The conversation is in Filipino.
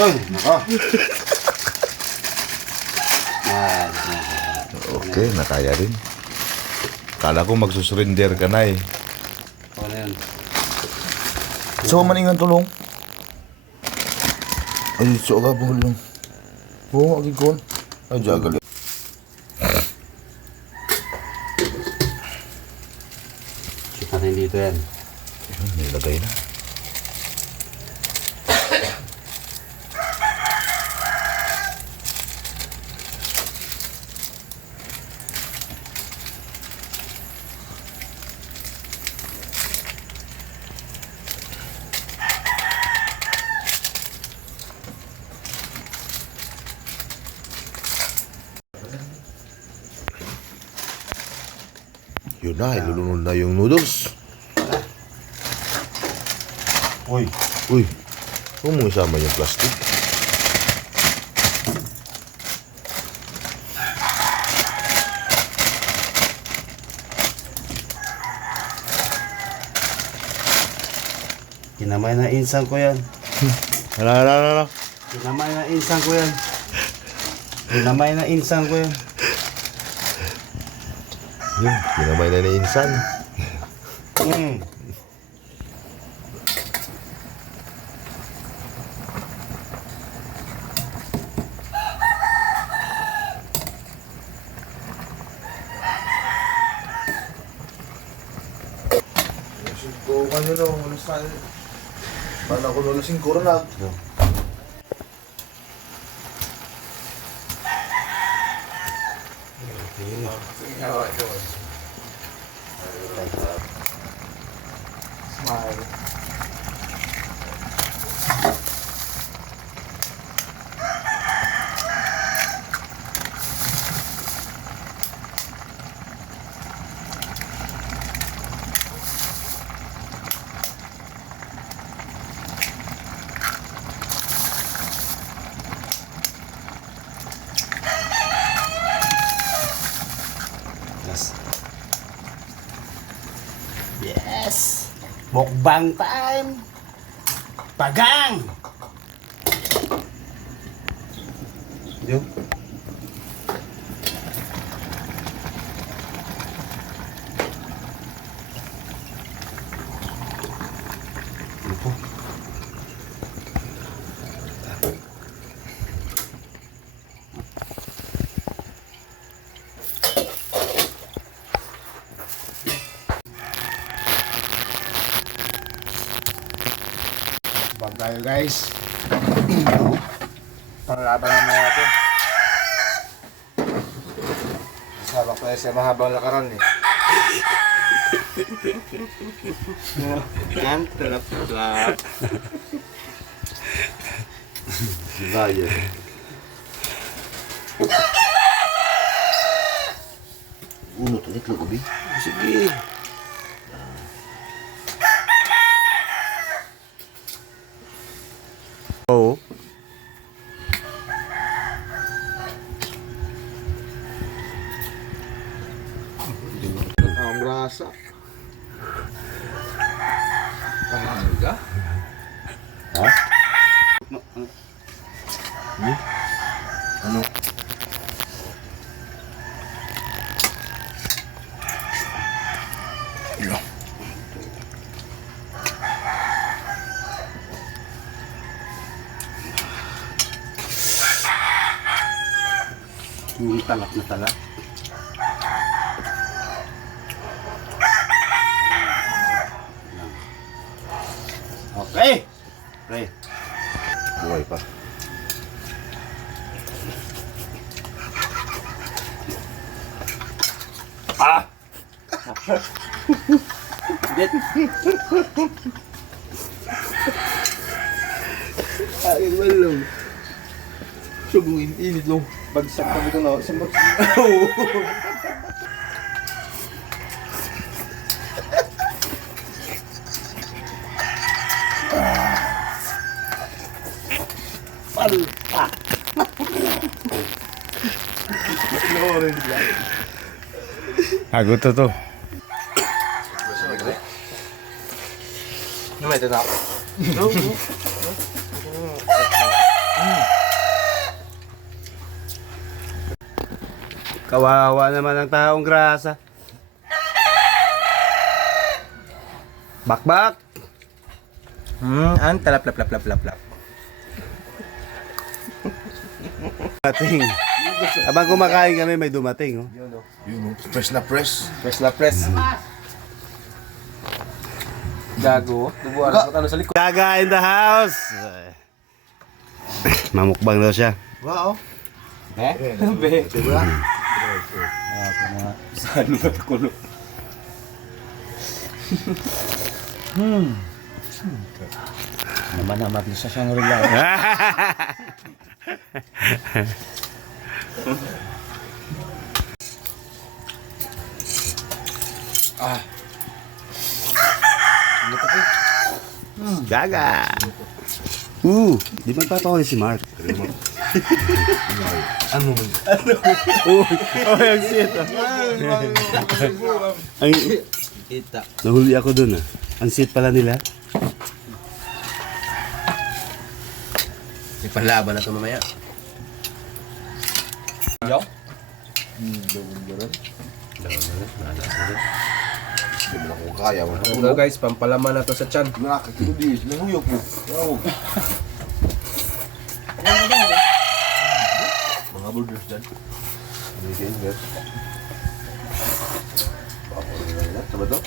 Oh, nako. Okay, nakaya rin. Kala ko magsusurrender ka na eh. Ano yan? So, maningan tulong. Ay, so ka bulong. Oo, agad ko. Ay, jagal. Kita na dito yan. Nilagay na. Yun na, ilulunod na yung noodles. Uy. Uy, huwag mo isama yung plastic. Kinamay na insang ko yan. Hala. Kinamay na insang ko yan. Kinamay na insang ko yan. Yun, kinamay na ni Insan. Kung ano no, paano ko nung singkuro na. Smile. Yes! Mukbang time! Pagang! Yun. Ito. Bag tayo guys. Panglaban naman natin. Sabak tayo sa mahabang lakaran eh. Yan, tulap-tulap. Gaya. Unot ulit lo gabi. Sige. Oo. Ang rasa. Panganga. Ha? Ano? Yung talak na talak. Okay! Pre. Buhay pa. Ah! Dit! Ay, walong. Subuhin, init lang. Bagsak kami ko na. Sa bigla. Hago to. Ano may tinap? Kawawa naman ang taong grasa. Bakbak! Ang talap lap lap lap lap lap. Dumating. Habang kumakain kami, may dumating. Oh. Yun, press na press. Press na press. Gago. Dubuan sa ano sa likod. Gaga in the house! Mamukbang daw siya. Wow. Be. Diba? Saan ba ito kulo? Naman na siya siyang relaw. Gaga! Di ba papakuli si Mark? Ano? Oh, ang shit. Ang Kita. nahuli ako dun ah. Ang shit pala nila. May panlaban na ito mamaya. Yo? Hindi mo na kung kaya. Ano guys, pampalaman na to sa chan. Nakakilubis. Nanguyok mo. Mga burgers dyan. Hindi guys. Sabi to?